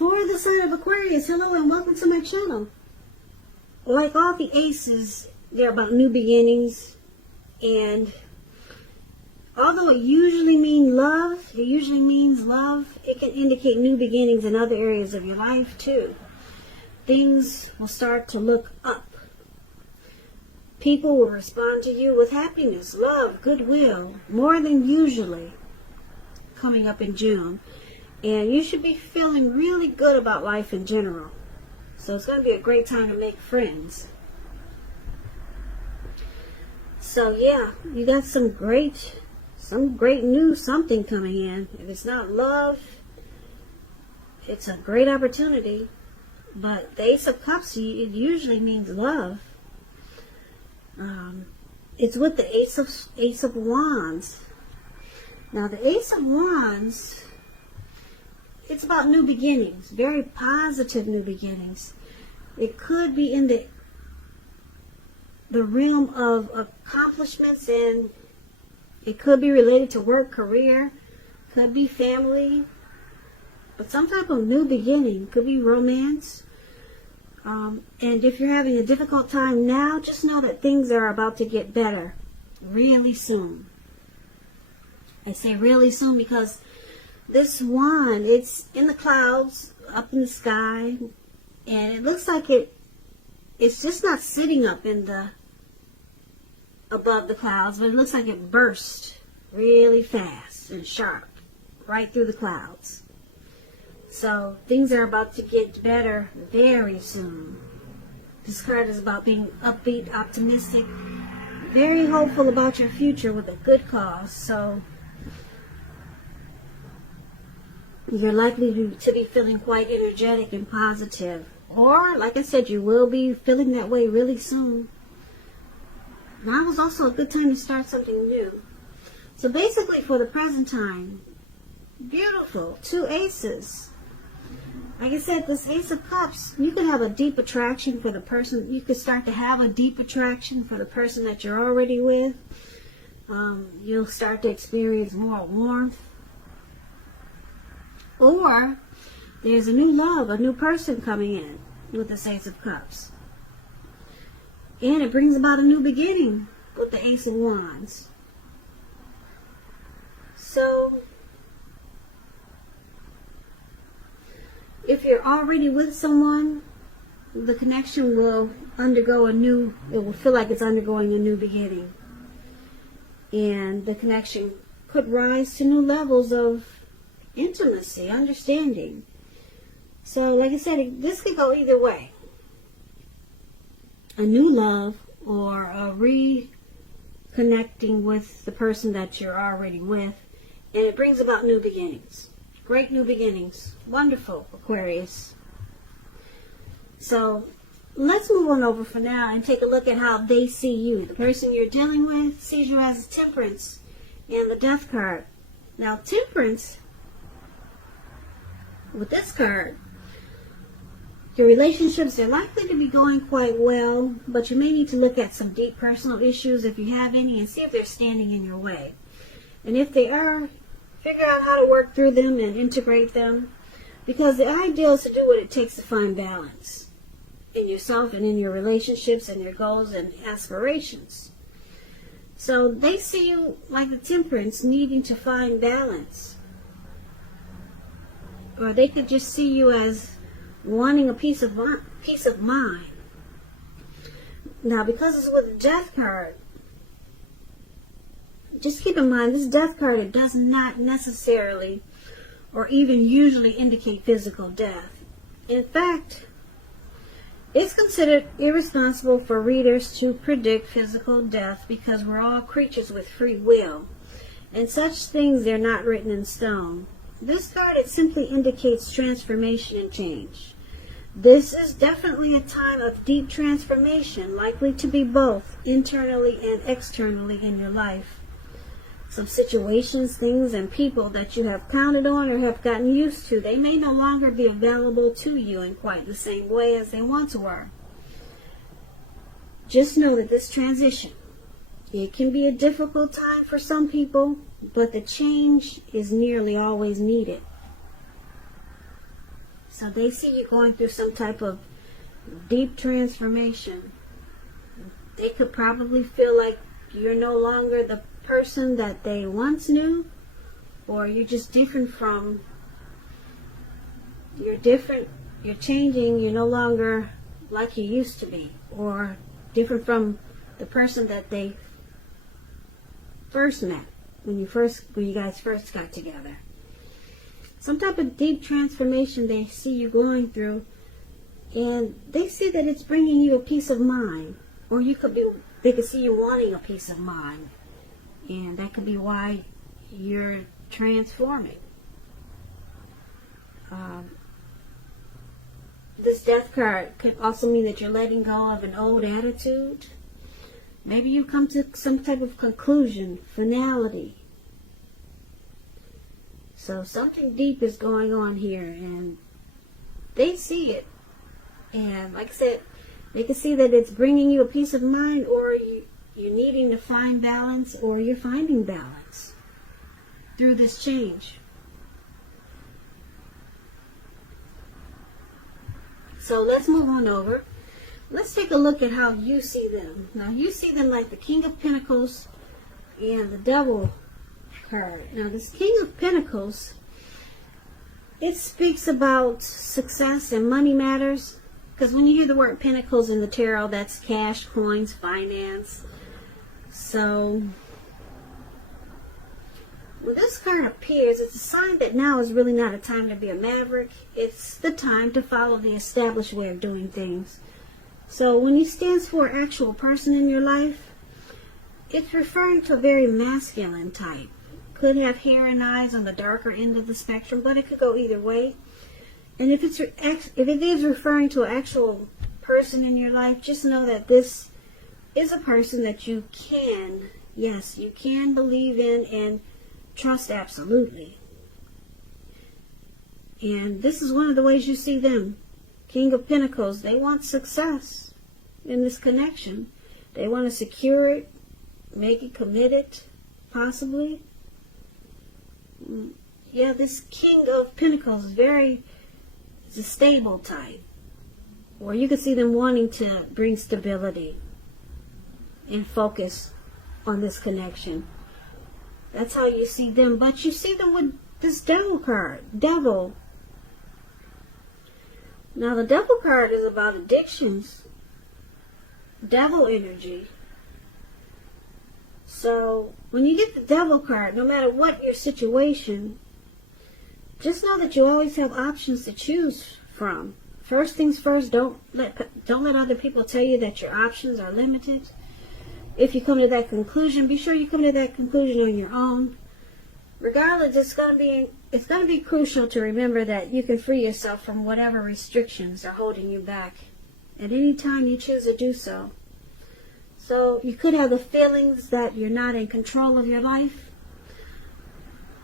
For the sign of Aquarius, hello and welcome to my channel. Like all the aces, they're about new beginnings, and although it usually means love, it can indicate new beginnings in other areas of your life too. Things will start to look up. People will respond to you with happiness, love, goodwill, more than usually coming up in June. And you should be feeling really good about life in general. So it's going to be a great time to make friends. So yeah, you got some great new something coming in. If it's not love, it's a great opportunity. But the Ace of Cups, it usually means love. It's with the Ace of Wands. Now the Ace of Wands, it's about new beginnings, very positive new beginnings. It could be in the realm of accomplishments, and it could be related to work, career, could be family, but some type of new beginning, could be romance. And if you're having a difficult time now, just know that things are about to get better really soon. I say really soon because this wand, it's in the clouds, up in the sky, and it looks like it's just not sitting up in above the clouds, but it looks like it burst really fast and sharp right through the clouds. So things are about to get better very soon. This card is about being upbeat, optimistic, very hopeful about your future with a good cause. So you're likely to be feeling quite energetic and positive. Or, like I said, you will be feeling that way really soon. Now is also a good time to start something new. So basically, for the present time, beautiful, 2 aces. Like I said, this Ace of Cups, you could have a deep attraction for the person. You could start to have a deep attraction for the person that you're already with. You'll start to experience more warmth. Or there's a new love, a new person coming in with the Ace of Cups. And it brings about a new beginning with the Ace of Wands. So if you're already with someone, the connection will it will feel like it's undergoing a new beginning. And the connection could rise to new levels of intimacy, understanding. So, like I said, this could go either way. A new love or a reconnecting with the person that you're already with. And it brings about new beginnings. Great new beginnings. Wonderful, Aquarius. So, let's move on over for now and take a look at how they see you. The person you're dealing with sees you as Temperance and the Death card. Now, Temperance, with this card, your relationships are likely to be going quite well, but you may need to look at some deep personal issues if you have any and see if they're standing in your way. And if they are, figure out how to work through them and integrate them, because the ideal is to do what it takes to find balance in yourself and in your relationships and your goals and aspirations. So they see you like the Temperance, needing to find balance. Or they could just see you as wanting a peace of mind. Now, because it's with the Death card, just keep in mind, this Death card, it does not necessarily or even usually indicate physical death. In fact, it's considered irresponsible for readers to predict physical death because we're all creatures with free will. And such things, they're not written in stone. This card, it simply indicates transformation and change. This is definitely a time of deep transformation, likely to be both internally and externally in your life. Some situations, things, and people that you have counted on or have gotten used to, they may no longer be available to you in quite the same way as they once were. Just know that this transition, it can be a difficult time for some people, but the change is nearly always needed. So they see you going through some type of deep transformation. They could probably feel like you're no longer the person that they once knew, or you're just different from, you're different, you're changing, you're no longer like you used to be, or different from the person that they first met when you guys first got together. Some type of deep transformation they see you going through, and they see that it's bringing you a peace of mind, or they could see you wanting a peace of mind, and that could be why you're transforming. This death card could also mean that you're letting go of an old attitude. Maybe you come to some type of conclusion, finality. So something deep is going on here, and they see it. And like I said, they can see that it's bringing you a peace of mind, or you're needing to find balance, or you're finding balance through this change. So let's move on over. Let's take a look at how you see them. Now you see them like the King of Pentacles and the Devil card. Now this King of Pentacles, it speaks about success and money matters. Because when you hear the word pentacles in the tarot, that's cash, coins, finance. So when this card appears, it's a sign that now is really not a time to be a maverick. It's the time to follow the established way of doing things. So when he stands for an actual person in your life, it's referring to a very masculine type. Could have hair and eyes on the darker end of the spectrum, but it could go either way. And if it is referring to an actual person in your life, just know that this is a person that you can, yes, you can believe in and trust absolutely. And this is one of the ways you see them. King of Pentacles, they want success in this connection. They want to secure it, make it committed, possibly. Yeah, this King of Pentacles is it's a stable type. Or you could see them wanting to bring stability and focus on this connection. That's how you see them. But you see them with this Devil card. Devil. Now the Devil card is about addictions. Devil energy. So when you get the Devil card, no matter what your situation, just know that you always have options to choose from. First things first, don't let other people tell you that your options are limited. If you come to that conclusion, be sure you come to that conclusion on your own. Regardless, it's going to be crucial to remember that you can free yourself from whatever restrictions are holding you back at any time you choose to do so. So you could have the feelings that you're not in control of your life.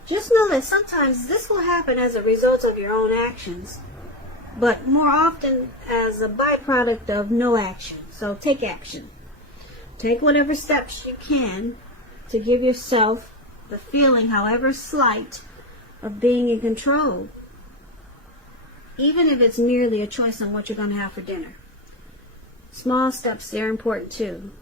Just know that sometimes this will happen as a result of your own actions, but more often as a byproduct of no action. So take action. Take whatever steps you can to give yourself the feeling, however slight, of being in control. Even if it's merely a choice on what you're going to have for dinner. Small steps, they're important too.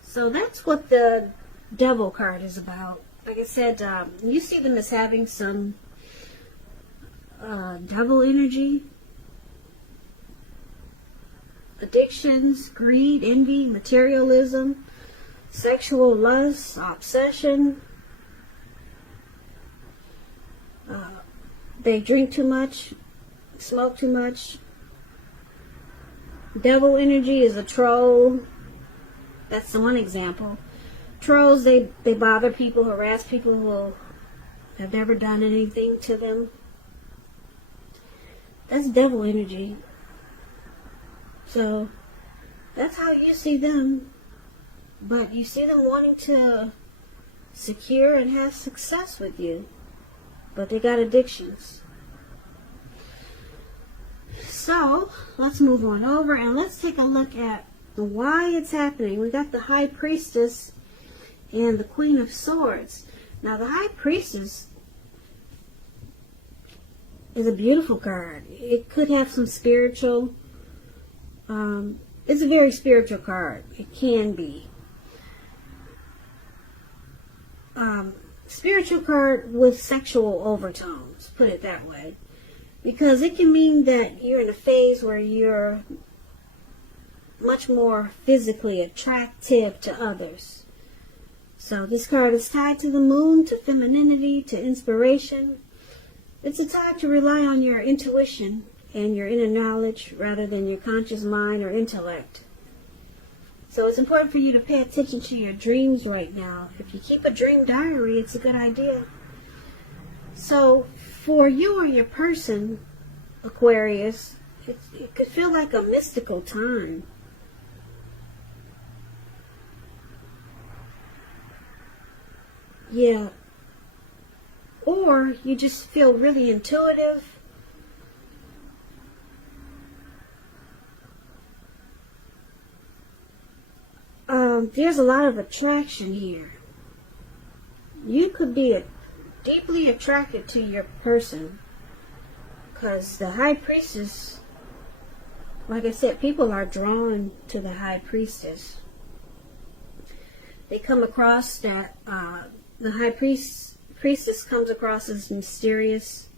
So that's what the Devil card is about. Like I said, you see them as having some devil energy, addictions, greed, envy, materialism, sexual lust, obsession. They drink too much, smoke too much. Devil energy is a troll. That's one example. Trolls, they bother people, harass people who have never done anything to them. That's devil energy. So that's how you see them. But you see them wanting to secure and have success with you. But they got addictions. So let's move on over and let's take a look at why it's happening. We got the High Priestess and the Queen of Swords. Now the High Priestess, is a beautiful card. It could have some spiritual, it's a very spiritual card. It can be. Spiritual card with sexual overtones, put it that way. Because it can mean that you're in a phase where you're much more physically attractive to others. So this card is tied to the moon, to femininity, to inspiration. It's a time to rely on your intuition and your inner knowledge rather than your conscious mind or intellect. So it's important for you to pay attention to your dreams right now. If you keep a dream diary, it's a good idea. So for you or your person, Aquarius, it could feel like a mystical time. Yeah. Or you just feel really intuitive. There's a lot of attraction here. You could be deeply attracted to your person, because the high priestess, like I said, people are drawn to the high priestess. They come across that the high priestess comes across as mysterious.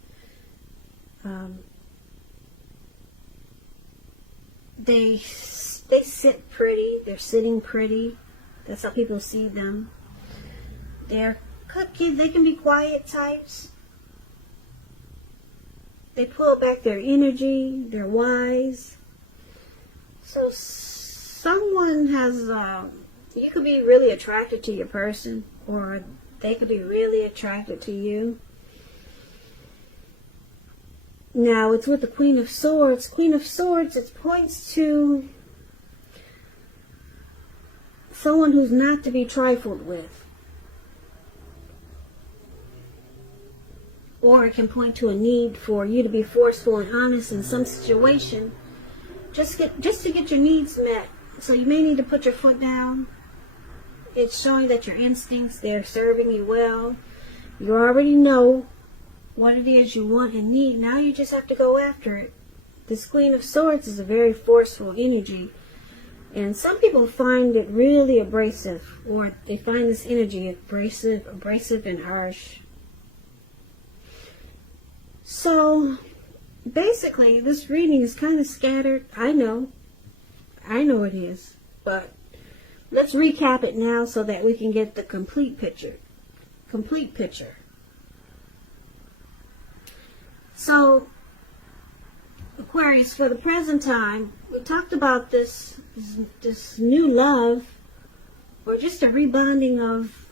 They sit pretty. They're sitting pretty. That's how people see them. They can be quiet types. They pull back their energy. They're wise. So someone has, you could be really attracted to your person, or they could be really attracted to you. Now, it's with the Queen of Swords. Queen of Swords, it points to someone who's not to be trifled with. Or it can point to a need for you to be forceful and honest in some situation, just to get your needs met. So you may need to put your foot down. It's showing that your instincts, they're serving you well. You already know what it is you want and need. Now you just have to go after it. This Queen of Swords is a very forceful energy. And some people find it really abrasive, or they find this energy abrasive and harsh. So, basically, this reading is kind of scattered. I know it is. But let's recap it now so that we can get the complete picture. So, Aquarius, for the present time, we talked about this new love, or just a rebonding of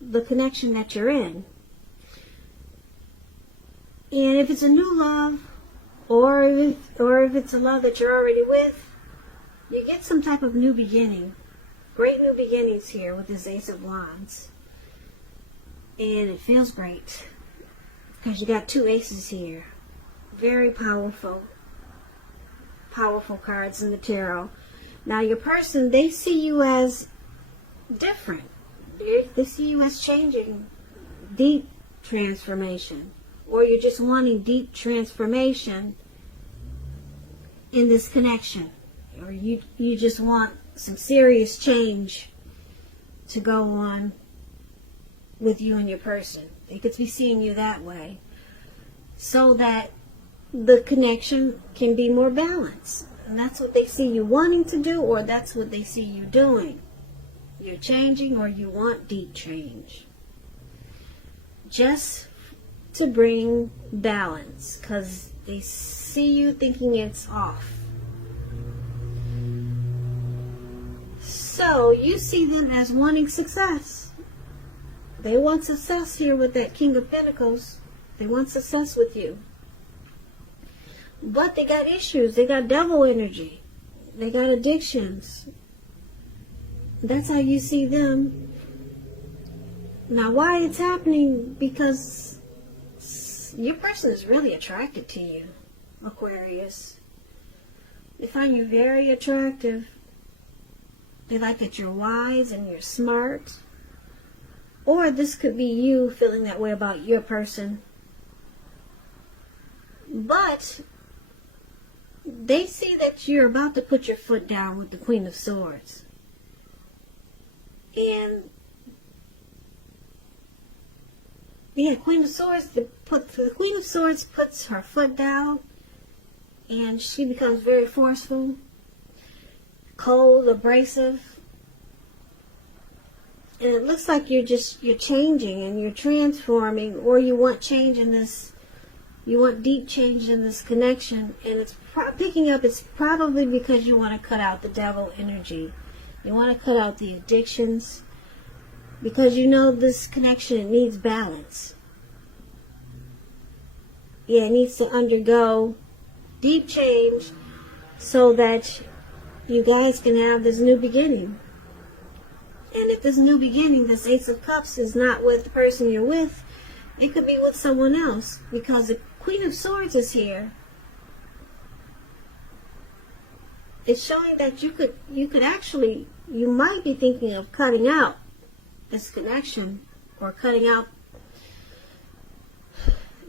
the connection that you're in. And if it's a new love, or if it's a love that you're already with, you get some type of new beginning. Great new beginnings here with this Ace of Wands. And it feels great, because you got two aces here. Very powerful cards in the tarot. Now your person, they see you as different. They see you as changing, deep transformation. Or you're just wanting deep transformation in this connection. Or you just want some serious change to go on with you and your person. They could be seeing you that way, so that the connection can be more balanced. And that's what they see you wanting to do, or that's what they see you doing. You're changing, or you want deep change. Just to bring balance, because they see you thinking it's off. So you see them as wanting success. They want success here with that King of Pentacles. They want success with you. But they got issues. They got devil energy. They got addictions. That's how you see them. Now, why it's happening? Because your person is really attracted to you, Aquarius. They find you very attractive. They like that you're wise and you're smart. Or this could be you feeling that way about your person. But they see that you're about to put your foot down with the Queen of Swords. And yeah, Queen of Swords, the Queen of Swords puts her foot down and she becomes very forceful, cold, abrasive. And it looks like you're changing and you're transforming, or you want change in this, you want deep change in this connection. And it's picking up, it's probably because you want to cut out the devil energy. You want to cut out the addictions, because you know this connection needs balance. Yeah, it needs to undergo deep change so that you guys can have this new beginning. And if this new beginning, this Ace of Cups, is not with the person you're with, it could be with someone else, because the Queen of Swords is here. It's showing that you could actually, you might be thinking of cutting out this connection, or cutting out,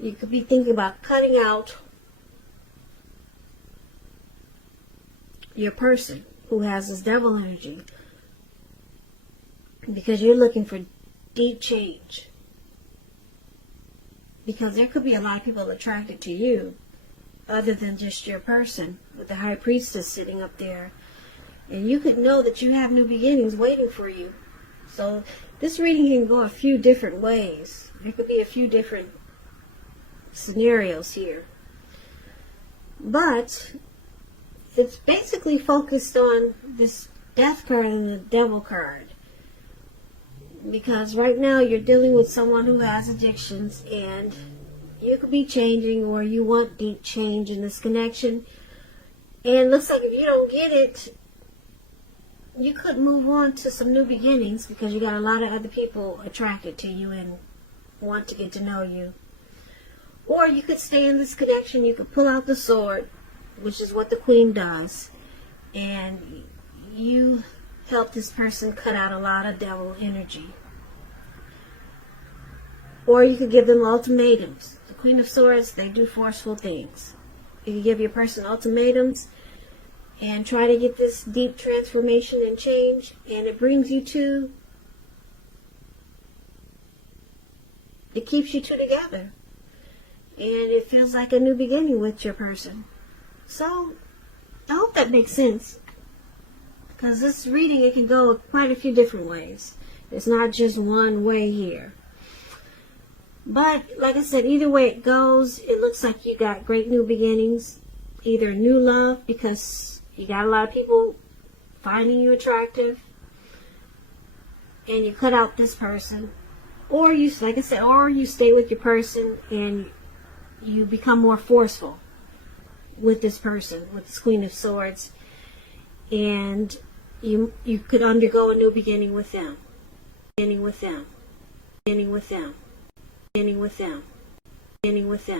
you could be thinking about cutting out your person who has this devil energy, because you're looking for deep change. Because there could be a lot of people attracted to you other than just your person, with the High Priestess sitting up there. And you could know that you have new beginnings waiting for you. So this reading can go a few different ways. There could be a few different scenarios here. But it's basically focused on this Death card and the Devil card. Because right now you're dealing with someone who has addictions, and you could be changing, or you want deep change in this connection. And it looks like if you don't get it, you could move on to some new beginnings, because you got a lot of other people attracted to you and want to get to know you. Or you could stay in this connection. You could pull out the sword, which is what the Queen does, and you help this person cut out a lot of devil energy. Or you could give them ultimatums. The Queen of Swords, they do forceful things. You can give your person ultimatums and try to get this deep transformation and change, and it brings you to, it keeps you two together, and it feels like a new beginning with your person. So I hope that makes sense, because this reading, it can go quite a few different ways. It's not just one way here. But like I said, either way it goes, it looks like you got great new beginnings. Either new love, because you got a lot of people finding you attractive, and you cut out this person. Or you, like I said, or you stay with your person and you become more forceful with this person, with this Queen of Swords, and you could undergo a new beginning with them. Beginning with them. Beginning with them. Beginning with them. Beginning with them.